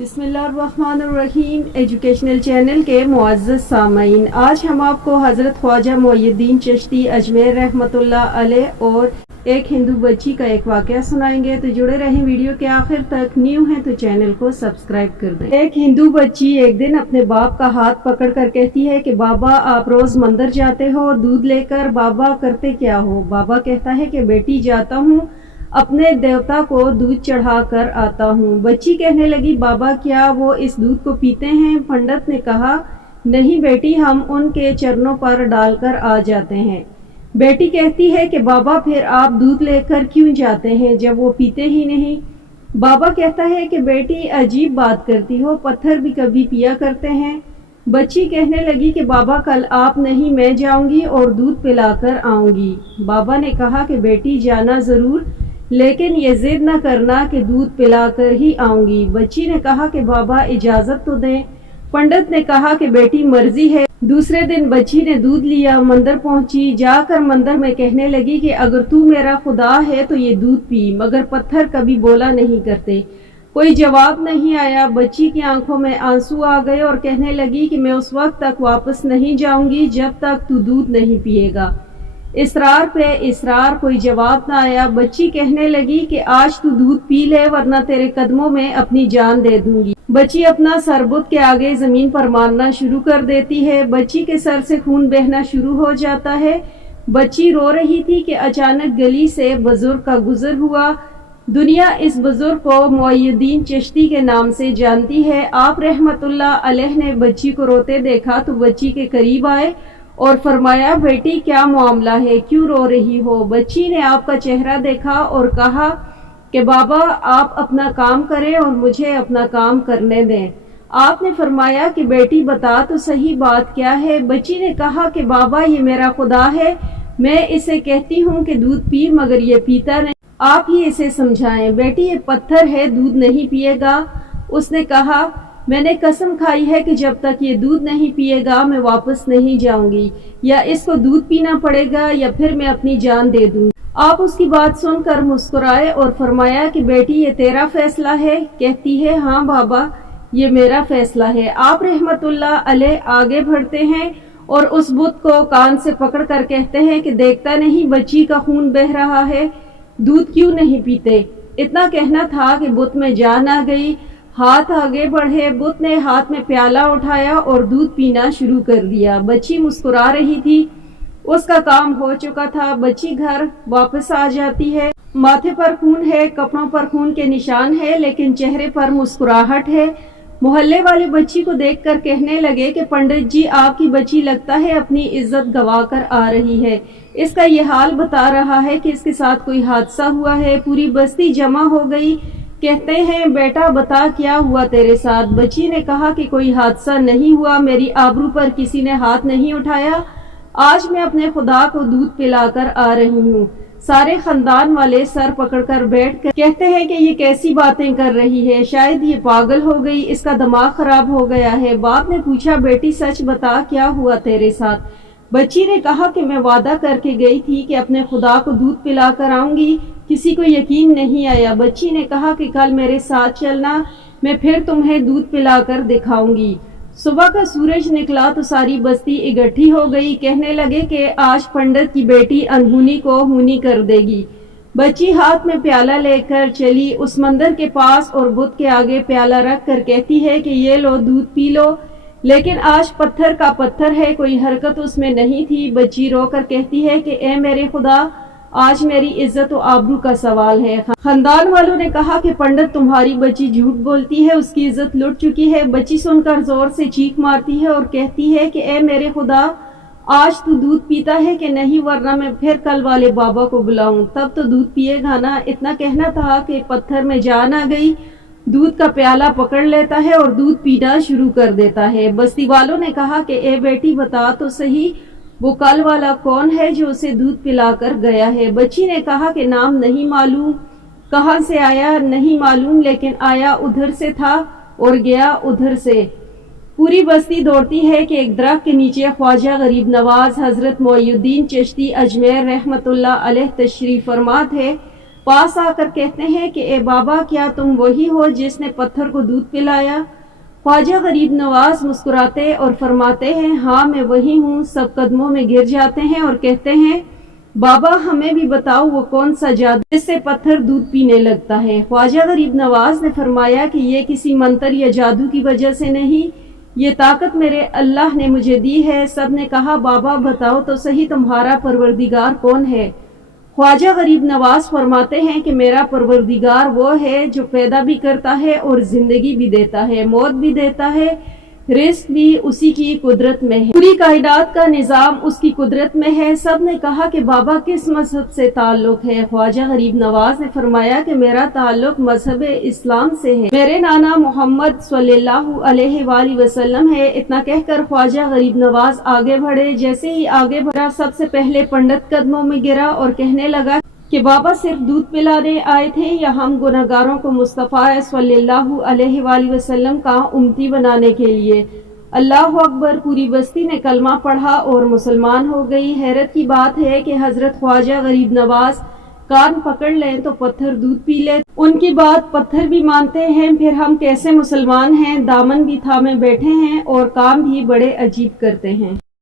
बिस्मिल्लाहिर्रहमानिर्रहीम। Educational channel के मुअज़्ज़ज़ सामईन, आज हम आपको हज़रत ख्वाजा मुइनुद्दीन चिश्ती अजमेर रहमतुल्लाह अलैह और एक हिंदू बच्ची का एक वाक़या सुनाएंगे। तो जुड़े रहें वीडियो के आखिर तक। न्यू हैं तो चैनल को सब्सक्राइब कर दें। एक हिंदू बच्ची एक दिन अपने बाप का हाथ पकड़ कर कहती है कि बाबा, आप रोज मंदिर जाते हो दूध लेकर, बाबा करते क्या हो? बाबा कहता है कि बेटी, जाता हूँ, अपने देवता को दूध चढ़ा कर आता हूँ। बच्ची कहने लगी, बाबा क्या वो इस दूध को पीते हैं? पंडित ने कहा, नहीं बेटी, हम उनके चरणों पर डालकर आ जाते हैं। बेटी कहती है कि बाबा, फिर आप दूध लेकर क्यों जाते हैं जब वो पीते ही नहीं? बाबा कहता है कि बेटी, अजीब बात करती हो, पत्थर भी कभी पिया करते हैं। बच्ची कहने लगी कि बाबा, कल आप नहीं, मैं जाऊंगी और दूध पिलाकर आऊंगी। बाबा ने कहा कि बेटी, जाना जरूर, लेकिन ये जिद न करना कि दूध पिलाकर ही आऊंगी। बच्ची ने कहा कि बाबा, इजाजत तो दें। पंडित ने कहा कि बेटी, मर्जी है। दूसरे दिन बच्ची ने दूध लिया, मंदिर पहुंची। जाकर मंदिर में कहने लगी कि अगर तू मेरा खुदा है तो ये दूध पी। मगर पत्थर कभी बोला नहीं करते। कोई जवाब नहीं आया। बच्ची की आंखों में आंसू आ गए और कहने लगी कि मैं उस वक्त तक वापस नहीं जाऊंगी जब तक तू दूध नहीं पिएगा। इसरार पे इसरार, कोई जवाब न आया। बच्ची कहने लगी कि आज तू दूध पी ले, वरना तेरे कदमों में अपनी जान दे दूंगी। बच्ची अपना सर बुत के आगे जमीन पर मारना शुरू कर देती है। बच्ची के सर से खून बहना शुरू हो जाता है। बच्ची रो रही थी कि अचानक गली से बुजुर्ग का गुजर हुआ। दुनिया इस बुजुर्ग को मुइनुद्दीन चिश्ती के नाम से जानती है। आप रहमतुल्लाह अलैह ने बच्ची को रोते देखा तो बच्ची के करीब आए और फरमाया, बेटी क्या मामला है, क्यों रो रही हो? बच्ची ने आपका चेहरा देखा और कहा कि बाबा, आप अपना काम करें और मुझे अपना काम करने दें। आपने फरमाया कि बेटी, बता तो सही, बात क्या है? बच्ची ने कहा कि बाबा, ये मेरा खुदा है, मैं इसे कहती हूँ कि दूध पी, मगर ये पीता नहीं, आप ही इसे समझाएं। बेटी, ये पत्थर है, दूध नहीं पिएगा। उसने कहा, मैंने कसम खाई है कि जब तक ये दूध नहीं पिएगा मैं वापस नहीं जाऊंगी, या इसको दूध पीना पड़ेगा या फिर मैं अपनी जान दे दूं। आप उसकी बात सुनकर मुस्कुराए और फरमाया कि बेटी, ये तेरा फैसला है? कहती है, हाँ बाबा, ये मेरा फैसला है। आप रहमतुल्लाह अलैह आगे बढ़ते हैं और उस बुत को कान से पकड़ कर कहते हैं कि देखता नहीं बच्ची का खून बह रहा है, दूध क्यों नहीं पीते? इतना कहना था कि बुत में जान आ गई। हाथ आगे बढ़े, बुत ने हाथ में प्याला उठाया और दूध पीना शुरू कर दिया। बच्ची मुस्कुरा रही थी, उसका काम हो चुका था। बच्ची घर वापस आ जाती है। माथे पर खून है, कपड़ों पर खून के निशान है, लेकिन चेहरे पर मुस्कुराहट है। मोहल्ले वाले बच्ची को देखकर कहने लगे कि पंडित जी, आपकी बच्ची लगता है अपनी इज्जत गवा कर आ रही है। इसका ये हाल बता रहा है कि इसके साथ कोई हादसा हुआ है। पूरी बस्ती जमा हो गई। कहते हैं, बेटा बता क्या हुआ तेरे साथ? बच्ची ने कहा कि कोई हादसा नहीं हुआ, मेरी आबरू पर किसी ने हाथ नहीं उठाया। आज मैं अपने खुदा को दूध पिलाकर आ रही हूँ। सारे खानदान वाले सर पकड़कर बैठकर कहते हैं कि ये कैसी बातें कर रही है, शायद ये पागल हो गई, इसका दिमाग खराब हो गया है। बाप ने पूछा, बेटी सच बता, क्या हुआ तेरे साथ? बच्ची ने कहा कि मैं वादा करके गई थी कि अपने खुदा को दूध पिलाकर आऊंगी, किसी को यकीन नहीं आया। बच्ची ने कहा कि कल मेरे साथ चलना, मैं फिर तुम्हें दूध पिलाकर दिखाऊंगी। सुबह का सूरज निकला तो सारी बस्ती इकट्ठी हो गई। कहने लगे कि आज पंडित की बेटी अनहोनी को होनी कर देगी। बच्ची हाथ में प्याला लेकर चली उस मंदिर के पास और बुत के आगे प्याला रख कर कहती है कि ये लो, दूध पी लो। लेकिन आज पत्थर का पत्थर है, कोई हरकत उसमें नहीं थी। बच्ची रोकर कहती है कि ए मेरे खुदा, आज मेरी इज्जत और आबरू का सवाल है। खानदान वालों ने कहा कि पंडित, तुम्हारी बच्ची झूठ बोलती है, उसकी इज्जत लुट चुकी है। बच्ची सुनकर जोर से चीख मारती है और कहती है कि ए मेरे खुदा, आज तू दूध पीता है कि नहीं, वरना मैं फिर कल वाले बाबा को बुलाऊं, तब तो दूध पिएगा ना। इतना कहना था कि पत्थर में जान आ गई। दूध का प्याला पकड़ लेता है और दूध पीना शुरू कर देता है। बस्ती वालों ने कहा कि ए बेटी, बता तो सही, वो कल वाला कौन है जो उसे दूध पिलाकर गया है? बच्ची ने कहा कि नाम नहीं मालूम, कहाँ से आया नहीं मालूम, लेकिन आया उधर से था और गया उधर से। पूरी बस्ती दौड़ती है कि एक दरख्त के नीचे ख्वाजा गरीब नवाज हजरत मुइनुद्दीन चिश्ती अजमेर रहमतुल्लाह अलैह तशरीफ फरमा थे। पास आकर कहते हैं कि ए बाबा, क्या तुम वही हो जिसने पत्थर को दूध पिलाया? ख्वाजा गरीब नवाज मुस्कुराते और फरमाते हैं, हाँ मैं वही हूँ। सब कदमों में गिर जाते हैं और कहते हैं, बाबा हमें भी बताओ वो कौन सा जादू जिससे पत्थर दूध पीने लगता है। ख्वाजा गरीब नवाज ने फरमाया कि ये किसी मंत्र या जादू की वजह से नहीं, ये ताकत मेरे अल्लाह ने मुझे दी है। सब ने कहा, बाबा बताओ तो सही तुम्हारा परवरदिगार कौन है? ख्वाजा गरीब नवाज फरमाते हैं कि मेरा परवरदिगार वो है जो पैदा भी करता है और जिंदगी भी देता है, मौत भी देता है, रिस्क भी उसी की कुदरत में है, पूरी कायनात का निजाम उसकी कुदरत में है। सब ने कहा कि बाबा किस मजहब से ताल्लुक है? ख्वाजा गरीब नवाज ने फरमाया कि मेरा ताल्लुक मजहब इस्लाम से है, मेरे नाना मोहम्मद सल्लल्लाहु अलैहि वसल्लम है। इतना कहकर ख्वाजा गरीब नवाज आगे बढ़े। जैसे ही आगे बढ़ा, सबसे पहले पंडित कदमों में गिरा और कहने लगा कि बाबा सिर्फ दूध पिलाने आए थे या हम गुनहगारों को मुस्तफ़ा सल्लल्लाहु अलैहि वसल्लम का उम्मती बनाने के लिए? अल्लाह अकबर। पूरी बस्ती ने कलमा पढ़ा और मुसलमान हो गई। हैरत की बात है कि हजरत ख्वाजा गरीब नवाज कान पकड़ लें तो पत्थर दूध पी ले, उनकी बात पत्थर भी मानते हैं। फिर हम कैसे मुसलमान हैं? दामन भी थामे बैठे हैं और काम भी बड़े अजीब करते हैं।